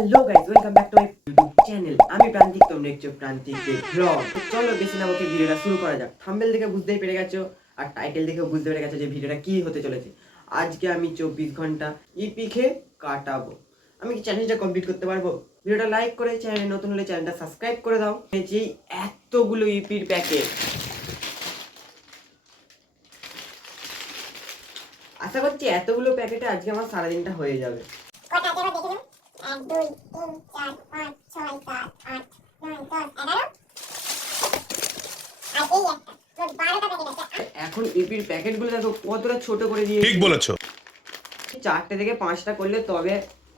Hello guys, welcome back to my YouTube channel. আমি প্রান্তিক, তোমরা দেখছো প্রান্তিক ব্লগ। চলো বেশি না বকে ভিডিওটা শুরু করা যাক। থাম্বনেল দেখে বুঝতেই পেরে গেছো আর টাইটেল দেখে বুঝতে পেরে গেছো যে ভিডিওটা কি হতে চলেছে। আজকে আমি 24 ঘন্টা ইপি খেয়ে কাটাবো। আমি কি চ্যালেঞ্জটা কমপ্লিট করতে পারবো? ভিডিওটা লাইক করে, চ্যানেলে নতুন হলে চ্যানেলটা সাবস্ক্রাইব করে দাও। যেই এতগুলো ইপির প্যাকেট, আশা করছি এতগুলো প্যাকেটে আজকে আমার সারাদিনটা হয়ে যাবে। কটা আছে দেখে নাও। 1 2 3 4 5 6 7 8 9 10 11 আর এই একটা মোট 12টা প্যাকেট আছে। এখন ইপির প্যাকেটগুলো দেখো কতটা ছোট করে দিয়ে। ঠিক বলেছো। 4টে থেকে 5টা করলে তবে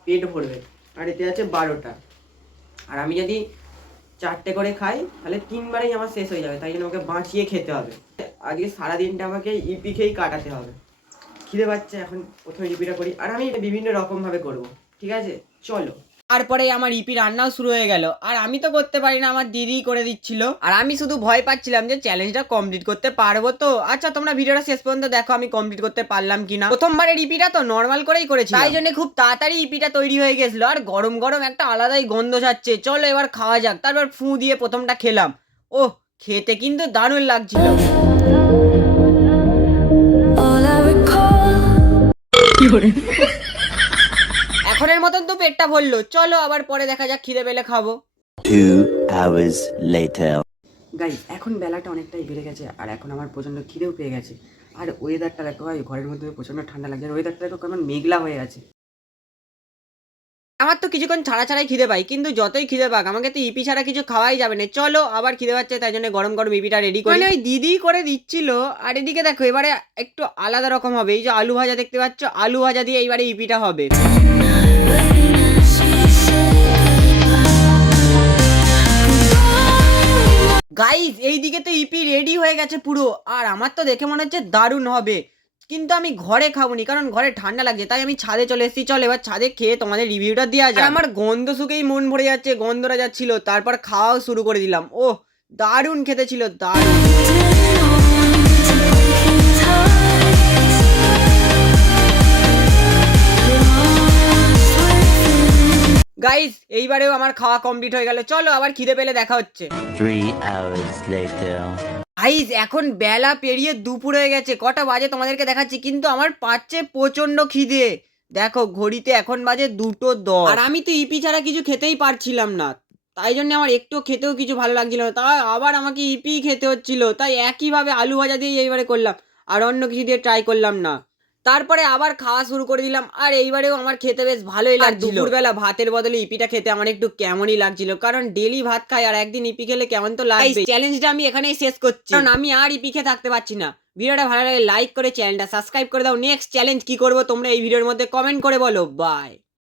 পেট ভরবে, আর এতে আছে 12টা। আর আমি যদি 4টে করে খাই তাহলে 3বারেই আমার শেষ হয়ে যাবে, তাই জন্য আমাকে বাঁচিয়ে খেতে হবে। আজকে সারাদিনটা আমাকে ইপি খেয়েই কাটাতে হবে। খিদে পাচ্ছে, এখন প্রথমে ইপিটা করি, আর আমি এটা বিভিন্ন রকমভাবে করব। ঠিক আছে, চলো। তারপরে আমার ইপি রান্নাও শুরু হয়ে গেল, আর আমি তো করতে পারি না, আমার দিদি করে দিচ্ছিল। আর আমি শুধু ভয় পাচ্ছিলাম যে চ্যালেঞ্জটা কমপ্লিট করতে পারবো তো। আচ্ছা, তোমরা ভিডিওটা শেষ পর্যন্ত দেখো আমি কমপ্লিট করতে পারলাম কিনা। প্রথমবারের ইপিটা তো নর্মাল করেই করেছি, তাই জন্য খুব তাড়াতাড়ি ইপিটা তৈরি হয়ে গেছিল, আর গরম গরম একটা আলাদাই গন্ধ ছাড়ছে। চলো এবার খাওয়া যাক। তারপর ফু দিয়ে প্রথমটা খেলাম। ওহ, খেতে কিন্তু দারুণ লাগছিল। এখনের মতন তো পেটটা ভরলো, চলো আবার পরে দেখা যাক, খিদে পেলে খাবো। 2 hours later. গাইস, এখন বেলাটা অনেকটাই বেড়ে গেছে, আর এখন আমার প্রচণ্ড খিদেও পেয়ে গেছে। আর ওয়েদারটা দেখো ভাই, ঘরের মধ্যে প্রচণ্ড ঠান্ডা লাগছে, আর ওয়েদারটা দেখো কেমন মেঘলা হয়ে আছে। আমার তো কিছুক্ষণ ছাড়া ছাড়াই খিদে পাই, কিন্তু যতই খিদে পাক আমাকে তো ইপি ছাড়া কিছু খাওয়াই যাবে না। চলো আবার খিদে পাচ্ছে, তাই জন্য গরম গরম ইপিটা রেডি করি। মানে ওই দিদি করে দিচ্ছিল। আর এদিকে দেখো এবারে একটু আলাদা রকম হবে। এই যে আলু ভাজা দেখতে পাচ্ছ, আলু ভাজা দিয়ে এইবারে ইপিটা হবে। গাইস, এইদিকে তো ইপি রেডি হয়ে গেছে পুরো, আর আমার তো দেখে মনে হচ্ছে দারুণ হবে। কিন্তু আমি ঘরে খাবনি, কারণ ঘরে ঠান্ডা লাগছে, তাই আমি ছাদে চলে এসেছি। চল এবার ছাদে খেয়ে তোমাদের রিভিউটা দেওয়া যায়। আমার গন্ধ শুকেই মন ভরে যাচ্ছে, গন্ধটা যাচ্ছিল, তারপর খাওয়াও শুরু করে দিলাম। ও দারুণ খেতে ছিল, দারুণ। গাইস, এইবারেও আমার খাওয়া কমপ্লিট হয়ে গেল। চলো আবার খিদে পেলে দেখা হচ্ছে। 3 hours later. গাইস, এখন বেলা পেরিয়ে দুপুর হয়ে গেছে। কটা বাজে তোমাদেরকে দেখাচ্ছি, কিন্তু আমার পাচ্ছে প্রচন্ড খিদে। দেখো ঘড়িতে এখন বাজে 2:10, আর আমি তো ইপি ছাড়া কিছু খেতেই পারছিলাম না। তাই জন্য আমার একটু খেতেও কিছু ভালো লাগছিল না, তাই আবার আমাকে ইপি খেতে হচ্ছিল। তাই একইভাবে আলু ভাজা দিয়ে এইবারে করলাম, আর অন্য কিছু দিয়ে ট্রাই করলাম না। তারপরে আবার খাওয়া শুরু করে দিলাম, আর এইবারেও আমার খেতে বেশ ভালোই লাগছিল। দুপুরবেলা ভাতের বদলে ইপিটা খেতে আমার একটু কেমনই লাগছিল, কারণ ডেলি ভাত খাই, আর একদিন ইপি খেলে কেমন তো লাগবে। চ্যালেঞ্জটা আমি এখানেই শেষ করছি, কারণ আমি আর ইপি খেয়ে থাকতে পারছি না। ভিডিওটা ভালো লাগে লাইক করে চ্যানেলটা সাবস্ক্রাইব করে দাও। নেক্সট চ্যালেঞ্জ কি করবো তোমরা এই ভিডিওর মধ্যে কমেন্ট করে বলো। বাই।